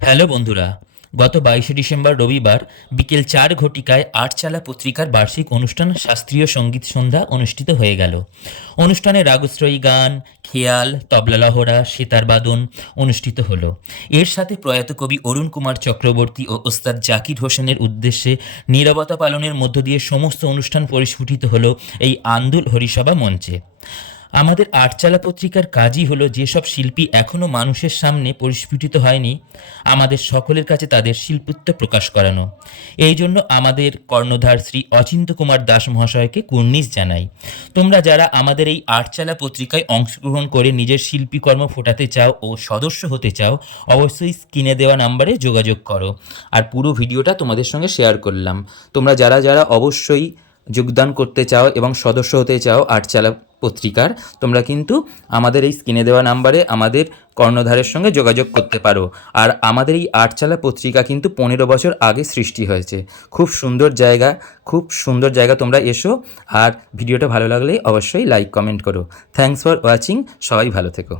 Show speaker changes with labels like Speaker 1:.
Speaker 1: Hello বন্ধুরা, গত বাইশে ডিসেম্বর রবিবার বিকেল চার ঘটিকায় আটচালা পত্রিকার বার্ষিক অনুষ্ঠান শাস্ত্রীয় সংগীত সন্ধ্যা অনুষ্ঠিত হয়ে গেল। অনুষ্ঠানে রাগশ্রয়ী গান, খেয়াল, তবলা লহরা, সেতার বাদন অনুষ্ঠিত হলো। এর সাথে প্রয়াত কবি অরুণ কুমার চক্রবর্তী ও ওস্তাদ জাকির হোসেনের উদ্দেশ্যে নীরবতা পালনের মধ্য দিয়ে সমস্ত অনুষ্ঠান পরিস্ফুটিত হলো এই আন্দুল হরিসভা মঞ্চে। আমাদের আটচালা পত্রিকার কাজই হলো যেসব শিল্পী এখনও মানুষের সামনে পরিস্ফুটিত হয়নি, আমাদের সকলের কাছে তাদের শিল্পত্ব প্রকাশ করানো। এই জন্য আমাদের কর্ণধার শ্রী অচিন্ত কুমার দাস মহাশয়কে কুর্নিশ জানাই। তোমরা যারা আমাদের এই আটচালা পত্রিকায় অংশগ্রহণ করে নিজের শিল্পীকর্ম ফোটাতে চাও ও সদস্য হতে চাও, অবশ্যই স্ক্রিনে দেওয়া নাম্বারে যোগাযোগ করো। আর পুরো ভিডিওটা তোমাদের সঙ্গে শেয়ার করলাম। তোমরা যারা যারা অবশ্যই যোগদান করতে চাও এবং সদস্য হতে চাও আটচালা পত্রিকার, তোমরা কিন্তু আমাদের এই স্ক্রিনে দেওয়া নাম্বারে আমাদের কর্ণধারের সঙ্গে যোগাযোগ করতে পারো। আর আমাদের এই আটচালা পত্রিকা কিন্তু পনেরো বছর আগে সৃষ্টি হয়েছে। খুব সুন্দর জায়গা, খুব সুন্দর জায়গা তোমরা এসো। আর ভিডিওটা ভালো লাগলে অবশ্যই লাইক কমেন্ট করো। থ্যাঙ্কস ফর ওয়াচিং সবাই ভালো থেকো।